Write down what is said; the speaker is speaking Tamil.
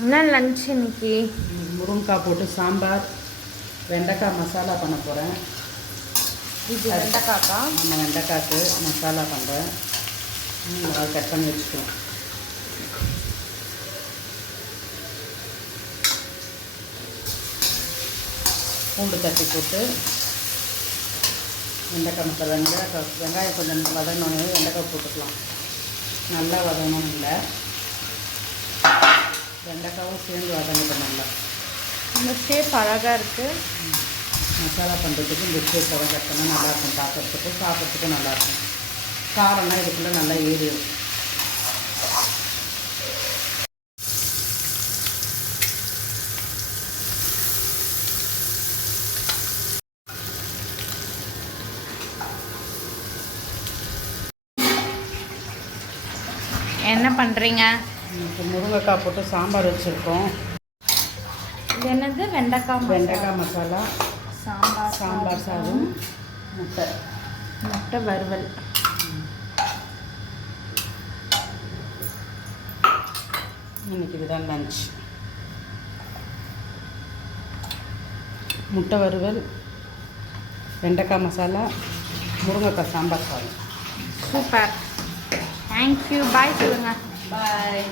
என்ன லஞ்ச் இன்னைக்கு? முருங்கைக்காய் போட்டு சாம்பார், வெண்டைக்காய் மசாலா பண்ண போகிறேன். இது வெண்டைக்காக்கா? நம்ம வெண்டைக்காய்க்கு மசாலா பண்ணுறேன். அதை கட் பண்ணி வச்சுக்குவோம். பூண்டு தட்டி போட்டு வெண்டைக்காய் மசாலா, வெங்காயம் கொஞ்சம் வதங்கணுன்னு வெண்டைக்காய் போட்டுக்கலாம். நல்லா வதங்கணும் இல்லை, வெண்டைக்காவும் சேர்ந்து வதங்கட்டும் நல்லா. இந்த ஷேப் அழகாக இருக்குது. மசாலா பண்ணுறதுக்கு இந்த ஷேப் கட் பண்ணால் நல்லாயிருக்கும், பார்க்குறதுக்கு சாப்பிட்றதுக்கும் நல்லாயிருக்கும். காரம்லாம் இதுக்குள்ளே நல்லா ஏறிடும். என்ன பண்ணுறீங்க? இப்போ முருங்கைக்காய் போட்டு சாம்பார் வச்சுருக்கோம். இது என்னது? வெண்டைக்காய் மசாலா, சாம்பார் சாதம், முட்டை வறுவல். இன்னைக்கு இதுதான் லஞ்ச். முட்டை வறுவல், வெண்டைக்காய் மசாலா, முருங்கைக்காய் சாம்பார் சாதம். Super, thank you. பாய் சொல்லுங்கள். பாய்.